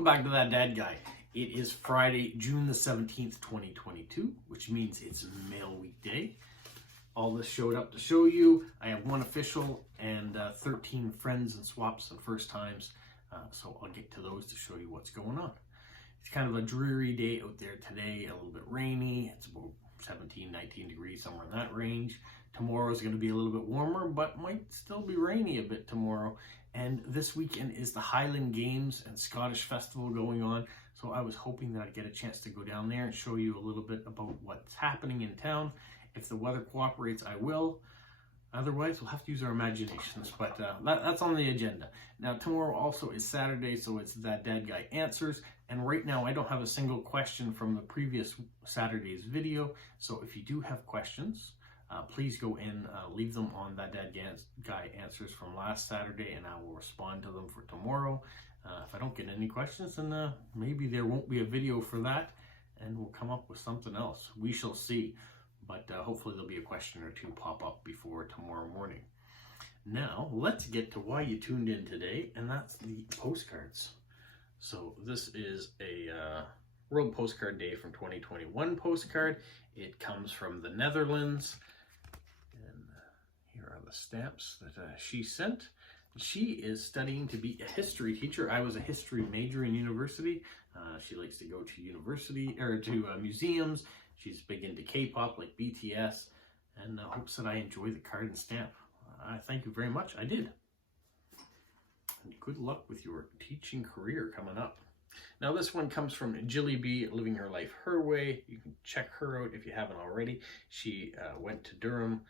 Welcome back to That Dad Guy. It is Friday, June the 17th, 2022, which means it's Mail Week Day. All this showed up to show you. I have one official and 13 friends and swaps and first times. So I'll get to those to show you what's going on. It's kind of a dreary day out there today, a little bit rainy. It's about 17, 19 degrees, somewhere in that range. Tomorrow is going to be a little bit warmer, but might still be rainy a bit tomorrow. And this weekend is the Highland Games and Scottish Festival going on. So I was hoping that I'd get a chance to go down there and show you a little bit about what's happening in town. If the weather cooperates, I will. Otherwise, we'll have to use our imaginations, but that's on the agenda. Now, tomorrow also is Saturday, so it's That Dad Guy Answers. And right now, I don't have a single question from the previous Saturday's video. So if you do have questions, please go in, leave them on That Dad Guy Answers from last Saturday, and I will respond to them for tomorrow. If I don't get any questions, then maybe there won't be a video for that, and we'll come up with something else. We shall see. But hopefully there'll be a question or two pop up before tomorrow morning. Now, let's get to why you tuned in today, and that's the postcards. So this is a World Postcard Day from 2021 postcard. It comes from the Netherlands. And here are the stamps that she sent. She is studying to be a history teacher. I was a history major in university. She likes to go to university or to museums. She's big into K-pop like BTS, and hopes that I enjoy the card and stamp. Thank you very much. I did. And good luck with your teaching career coming up. Now this one comes from Jilly B, Living Her Life Her Way. You can check her out if you haven't already. She went to Durham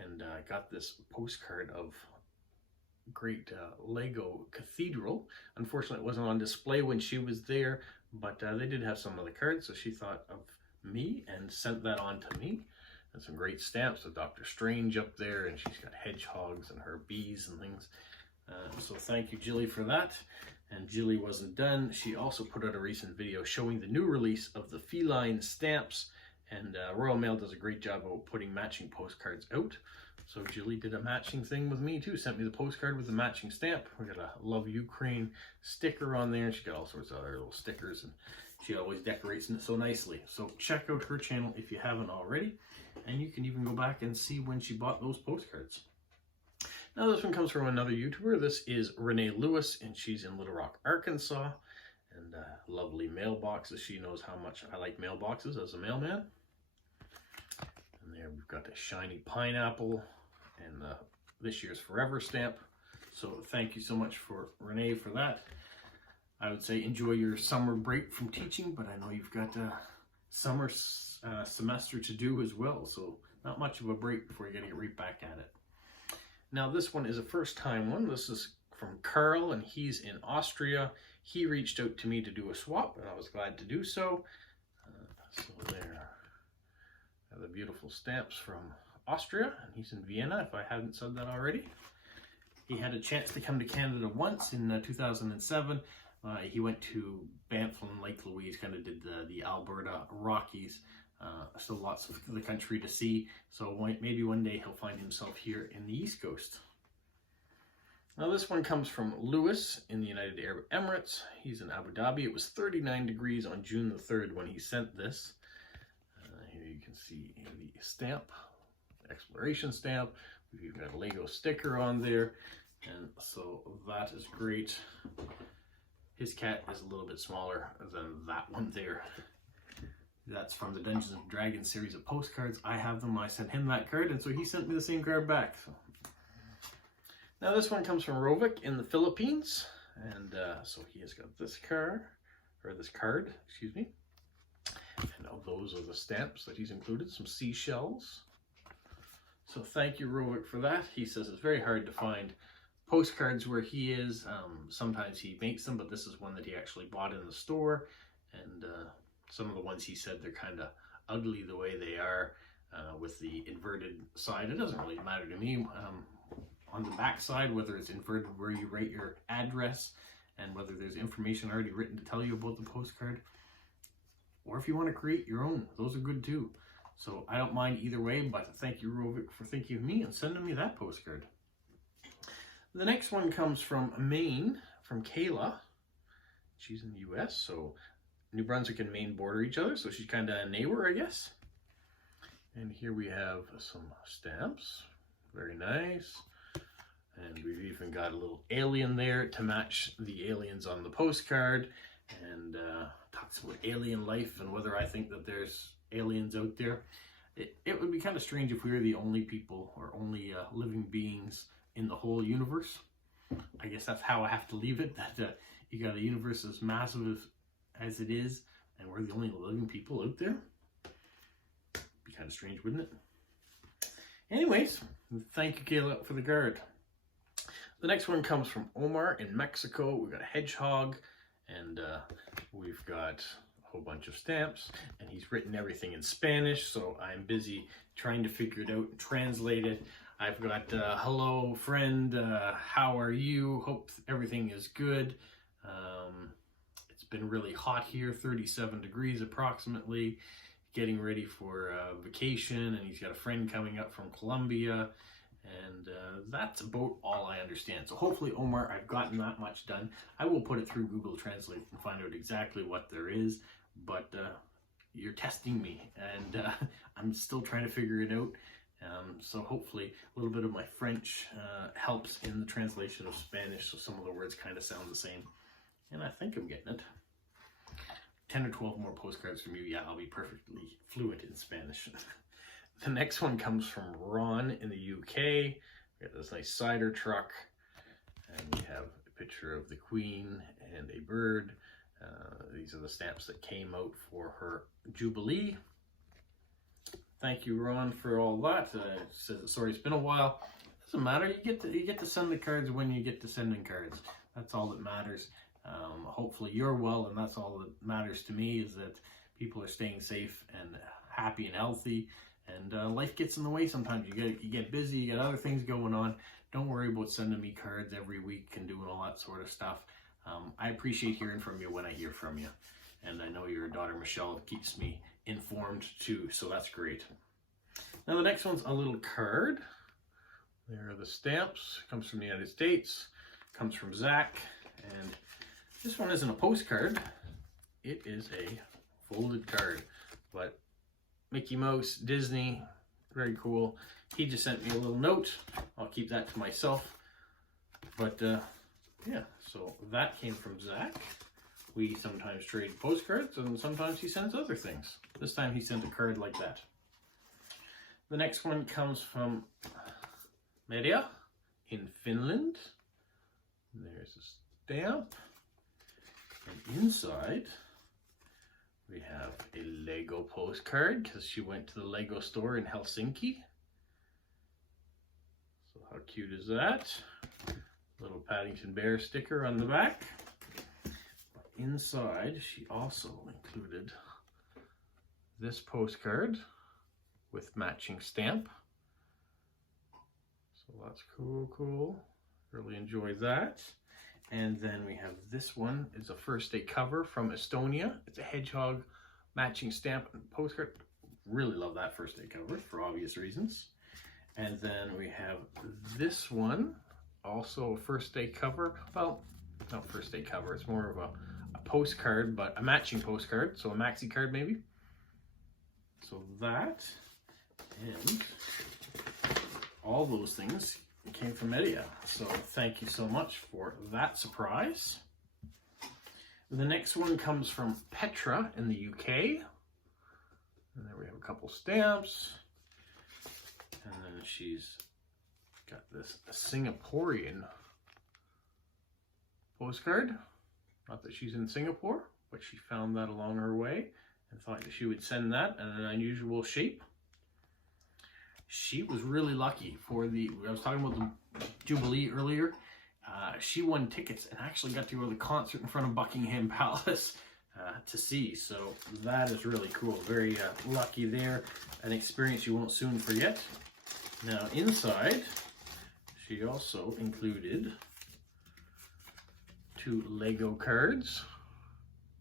and got this postcard of great Lego cathedral. Unfortunately, it wasn't on display when she was there, but they did have some of the cards, so she thought of me and sent that on to me. And some great stamps of Dr. Strange up there, and she's got hedgehogs and her bees and things. So thank you, Jilly, for that. And Jilly wasn't done. She also put out a recent video showing the new release of the feline stamps, and Royal Mail does a great job of putting matching postcards out. So Jilly did a matching thing with me too, sent me the postcard with the matching stamp. We got a Love Ukraine sticker on there. She got all sorts of other little stickers, and she always decorates it so nicely. So check out her channel if you haven't already, and you can even go back and see when she bought those postcards. Now this one comes from another YouTuber. This is Renee Lewis, and she's in Little Rock, Arkansas, and lovely mailboxes. She knows how much I like mailboxes as a mailman. And there we've got a shiny pineapple and this year's Forever stamp. So thank you so much for Renee for that. I would say enjoy your summer break from teaching, but I know you've got a summer semester to do as well, so not much of a break before you got to get right back at it. Now this one is a first time one. This is from Carl, and he's in Austria. He reached out to me to do a swap, and I was glad to do so. So there are the beautiful stamps from Austria, and he's in Vienna, if I hadn't said that already. He had a chance to come to Canada once in 2007. He went to Banff and Lake Louise, kind of did the Alberta Rockies. Still lots of the country to see, so maybe one day he'll find himself here in the East Coast. Now this one comes from Lewis in the United Arab Emirates. He's in Abu Dhabi. It was 39 degrees on June the 3rd when he sent this. Here you can see the stamp, exploration stamp. We've got a Lego sticker on there, and so that is great. His cat is a little bit smaller than that one there. That's from the Dungeons & Dragons series of postcards. I have them. I sent him that card, and so he sent me the same card back. So. Now this one comes from Rovik in the Philippines, and so he has got this card, excuse me. And those are the stamps that he's included, some seashells. So thank you, Rovik, for that. He says it's very hard to find postcards where he is. Sometimes he makes them, but this is one that he actually bought in the store. And some of the ones he said they're kind of ugly the way they are with the inverted side. It doesn't really matter to me. On the back side, whether it's inverted where you write your address and whether there's information already written to tell you about the postcard, or if you want to create your own, those are good too. So I don't mind either way, but thank you, Rovik, for thinking of me and sending me that postcard. The next one comes from Maine, from Kayla, She's in the US, so New Brunswick and Maine border each other, so she's kind of a neighbor, I guess. And here we have some stamps. Very nice. And we've even got a little alien there to match the aliens on the postcard. And talks about alien life and whether I think that there's aliens out there. It would be kind of strange if we were the only people or only living beings in the whole universe. I guess that's how I have to leave it, that you got a universe as massive as it is, and we're the only living people out there. Be kind of strange, wouldn't it? Anyways, thank you, Kayla, for the card. The next one comes from Omar in Mexico. We've got a hedgehog, and we've got a whole bunch of stamps, and he's written everything in Spanish, so I'm busy trying to figure it out and translate it. I've got, hello friend, how are you? Hope everything is good. It's been really hot here, 37 degrees approximately. Getting ready for vacation, and he's got a friend coming up from Colombia, and that's about all I understand. So hopefully, Omar, I've gotten that much done. I will put it through Google Translate and find out exactly what there is, but you're testing me, and I'm still trying to figure it out. So hopefully a little bit of my French helps in the translation of Spanish, so some of the words kind of sound the same, and I think I'm getting it. 10 or 12 more postcards from you, yeah, I'll be perfectly fluent in Spanish. The next one comes from Ron in the UK. We got this nice cider truck, and we have a picture of the Queen and a bird. These are the stamps that came out for her Jubilee. Thank you, Ron, for all that. Says, sorry, it's been a while. Doesn't matter. You get to send the cards when you get to sending cards. That's all that matters. Hopefully you're well, and that's all that matters to me, is that people are staying safe and happy and healthy. And life gets in the way sometimes. You get busy. You got other things going on. Don't worry about sending me cards every week and doing all that sort of stuff. I appreciate hearing from you when I hear from you. And I know your daughter Michelle keeps me informed too, so that's great. Now the next one's a little card. There are the stamps. Comes from the United States. Comes from Zach. And this one isn't a postcard. It is a folded card. But Mickey Mouse, Disney, very cool. He just sent me a little note. I'll keep that to myself. But yeah, so that came from Zach. We sometimes trade postcards, and sometimes he sends other things. This time he sent a card like that. The next one comes from Merja in Finland. There's a stamp. And inside we have a Lego postcard, because she went to the Lego store in Helsinki. So how cute is that? Little Paddington Bear sticker on the back. Inside, she also included this postcard with matching stamp. So that's cool. Really enjoyed that. And then we have this one. It's a first day cover from Estonia. It's a hedgehog matching stamp and postcard. Really love that first day cover for obvious reasons. And then we have this one, also a first day cover. Well, not first day cover, it's more of a postcard, but a matching postcard, so a maxi card maybe. So that, and all those things came from Merja. So thank you so much for that surprise. The next one comes from Petra in the UK. And there we have a couple stamps. And then she's got this Singaporean postcard. Not that she's in Singapore, but she found that along her way and thought that she would send that in an unusual shape. She was really lucky for I was talking about the Jubilee earlier. She won tickets and actually got to go to the concert in front of Buckingham Palace to see. So that is really cool. Very lucky there. An experience you won't soon forget. Now inside, she also included 2 Lego cards,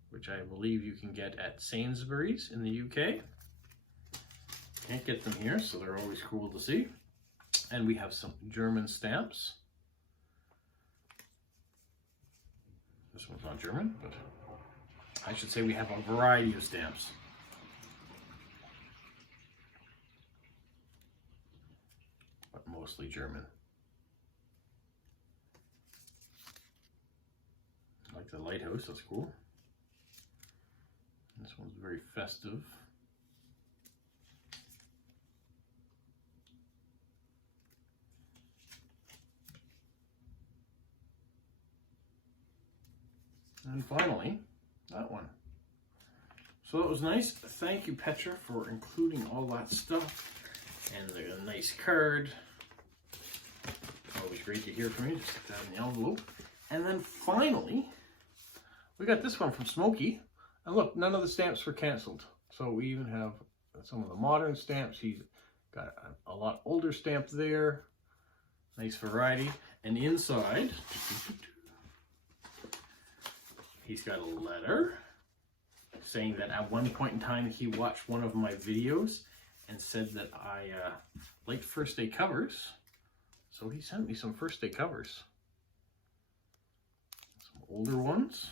which I believe you can get at Sainsbury's in the UK. Can't get them here, so they're always cool to see. And we have some German stamps. This one's not German, but I should say we have a variety of stamps. But mostly German. I like the lighthouse, that's cool. This one's very festive. And finally, that one. So that was nice. Thank you, Petra, for including all that stuff. And a nice card. Always great to hear from you. Just stick that in the envelope. And then finally, we got this one from Smokey. And look, none of the stamps were canceled. So we even have some of the modern stamps. He's got a lot older stamp there. Nice variety. And inside, he's got a letter saying that at one point in time he watched one of my videos and said that I liked first day covers. So he sent me some first day covers. Some older ones.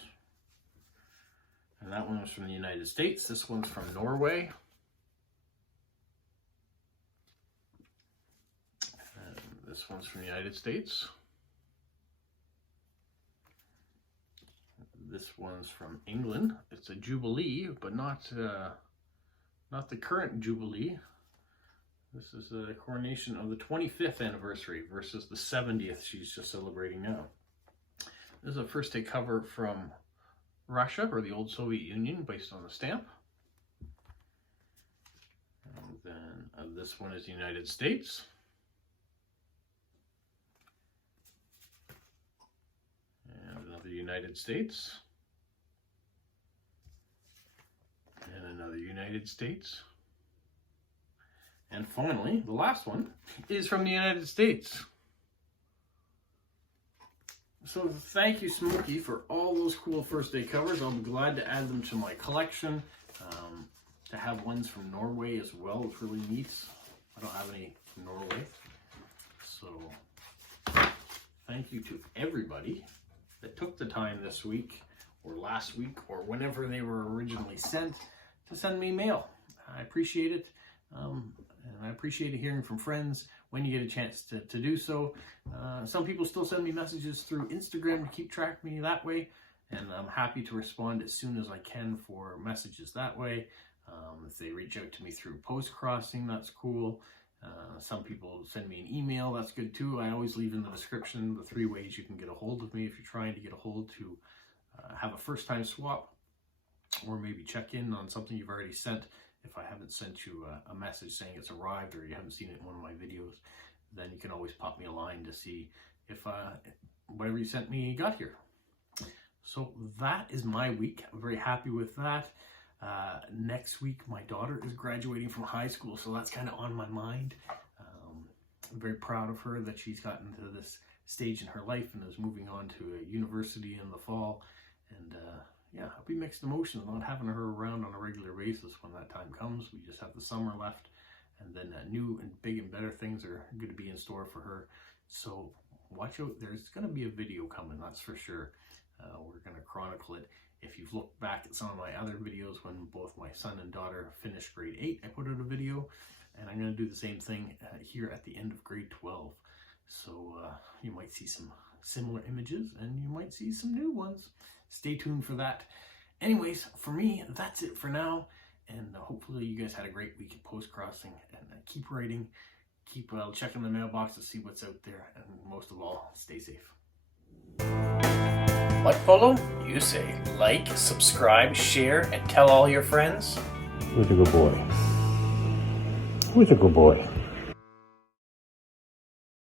And that one was from the United States. This one's from Norway. And this one's from the United States. This one's from England. It's a Jubilee, but not the current Jubilee. This is a coronation of the 25th anniversary versus the 70th she's just celebrating now. This is a first day cover from Russia, or the old Soviet Union, based on the stamp. And then this one is the United States. And another United States. And another United States. And finally, the last one is from the United States. So thank you, Smokey, for all those cool first day covers. I'll be glad to add them to my collection. To have ones from Norway as well is really neat. I don't have any from Norway. So thank you to everybody that took the time this week or last week or whenever they were originally sent to send me mail. I appreciate it. And I appreciate hearing from friends when you get a chance to do so. Some people still send me messages through Instagram to keep track of me that way, and I'm happy to respond as soon as I can for messages that way. If they reach out to me through Postcrossing, that's cool. Some people send me an email, that's good too. I always leave in the description the 3 ways you can get a hold of me if you're trying to get a hold to have a first time swap, or maybe check in on something you've already sent. If I haven't sent you a message saying it's arrived or you haven't seen it in one of my videos, then you can always pop me a line to see if whatever you sent me got here. So that is my week. I'm very happy with that. Next week, my daughter is graduating from high school, so that's kind of on my mind. I'm very proud of her that she's gotten to this stage in her life and is moving on to a university in the fall. And yeah, I'll be mixed emotions not having her around on a regular basis when that time comes. We just have the summer left, and then new and big and better things are going to be in store for her. So watch out. There's going to be a video coming, that's for sure. We're going to chronicle it. If you've looked back at some of my other videos when both my son and daughter finished grade 8, I put out a video, and I'm going to do the same thing here at the end of grade 12. So you might see some similar images, and you might see some new ones. Stay tuned for that. Anyways, for me, that's it for now. And hopefully you guys had a great week at Postcrossing. And keep writing, keep checking the mailbox to see what's out there. And most of all, stay safe. What, Polo? You say like, subscribe, share, and tell all your friends. Who's a good boy? Who's a good boy?